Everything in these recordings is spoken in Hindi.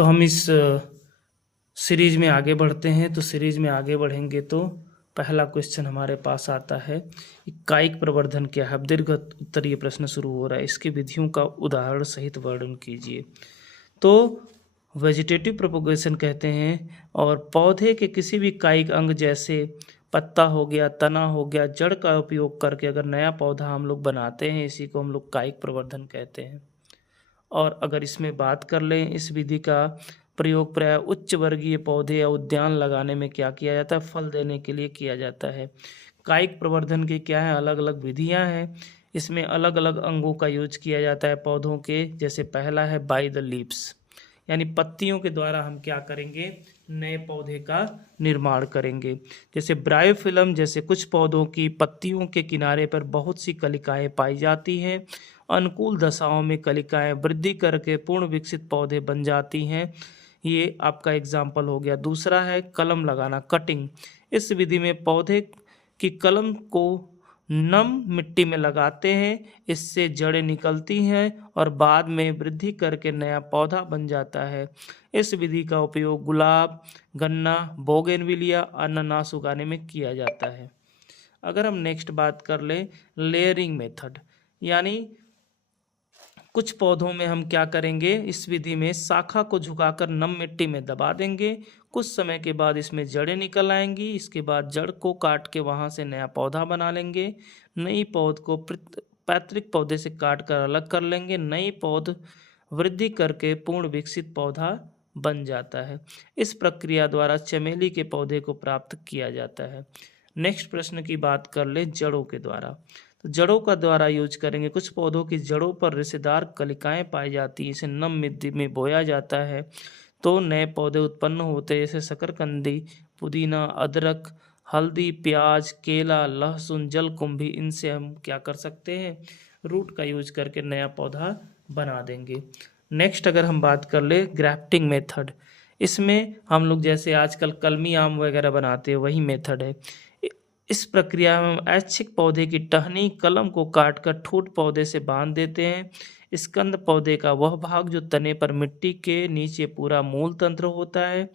तो हम इस सीरीज में आगे बढ़ते हैं। तो सीरीज में आगे बढ़ेंगे तो पहला क्वेश्चन हमारे पास आता है, कायिक प्रवर्धन क्या है। अब दीर्घ उत्तरीय प्रश्न शुरू हो रहा है, इसकी विधियों का उदाहरण सहित वर्णन कीजिए। तो वेजिटेटिव प्रोपगेशन कहते हैं, और पौधे के किसी भी कायिक अंग जैसे पत्ता हो गया, तना हो गया, जड़ का उपयोग करके अगर नया पौधा हम लोग बनाते हैं, इसी को हम लोग कायिक प्रवर्धन कहते हैं। और अगर इसमें बात कर लें, इस विधि का प्रयोग प्राय उच्च वर्गीय पौधे या उद्यान लगाने में क्या किया जाता है, फल देने के लिए किया जाता है। कायिक प्रवर्धन की क्या है, अलग अलग विधियां हैं। इसमें अलग अलग अंगों का यूज किया जाता है पौधों के। जैसे पहला है बाय द लीव्स, यानी पत्तियों के द्वारा हम क्या करेंगे, नए पौधे का निर्माण करेंगे। जैसे ब्रायोफिल्म, जैसे कुछ पौधों की पत्तियों के किनारे पर बहुत सी कलिकाएं पाई जाती हैं। अनुकूल दशाओं में कलिकाएं वृद्धि करके पूर्ण विकसित पौधे बन जाती हैं। ये आपका एग्जाम्पल हो गया। दूसरा है कलम लगाना, कटिंग। इस विधि में पौधे की कलम को नम मिट्टी में लगाते हैं, इससे जड़ें निकलती हैं और बाद में वृद्धि करके नया पौधा बन जाता है। इस विधि का उपयोग गुलाब, गन्ना, बोगेनविलिया, अनानास उगाने में किया जाता है। अगर हम नेक्स्ट बात कर लें, लेयरिंग मेथड, यानी कुछ पौधों में हम क्या करेंगे, इस विधि में शाखा को झुकाकर नम मिट्टी में दबा देंगे। कुछ समय के बाद इसमें जड़ें निकल आएंगी। इसके बाद जड़ को काट के वहां से नया पौधा बना लेंगे। नई पौध को पैतृक पौधे से काट कर अलग कर लेंगे। नई पौध वृद्धि करके पूर्ण विकसित पौधा बन जाता है। इस प्रक्रिया द्वारा चमेली के पौधे को प्राप्त किया जाता है। नेक्स्ट प्रश्न की बात कर ले, जड़ों के द्वारा। तो जड़ों का द्वारा यूज करेंगे। कुछ पौधों की जड़ों पर रेशेदार कलिकाएं पाई जाती हैं, इसे नम मिट्टी में बोया जाता है तो नए पौधे उत्पन्न होते हैं। जैसे शकरकंदी, पुदीना, अदरक, हल्दी, प्याज, केला, लहसुन, जलकुंभी, इनसे हम क्या कर सकते हैं, रूट का यूज करके नया पौधा बना देंगे। नेक्स्ट अगर हम बात कर ले, ग्राफ्टिंग मेथड, इसमें हम लोग जैसे आजकल कलमी आम वगैरह बनाते हैं, वही मेथड है। इस प्रक्रिया में हम ऐच्छिक पौधे की टहनी कलम को काटकर ठूंठ पौधे से बांध देते हैं। स्कंद पौधे का वह भाग जो तने पर मिट्टी के नीचे पूरा मूल तंत्र होता है।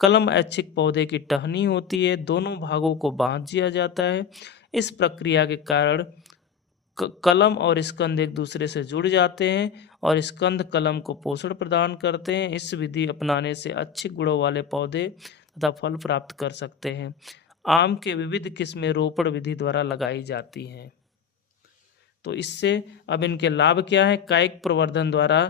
कलम ऐच्छिक पौधे की टहनी होती है, दोनों भागों को बांध दिया जाता है। इस प्रक्रिया के कारण कलम और स्कंद एक दूसरे से जुड़ जाते हैं और स्कंद कलम को पोषण प्रदान करते हैं। इस विधि अपनाने से अच्छे गुणों वाले पौधे तथा फल प्राप्त कर सकते हैं। आम के विविध किस्में रोपण विधि द्वारा लगाई जाती हैं। तो इससे अब इनके लाभ क्या है, कायिक प्रवर्धन द्वारा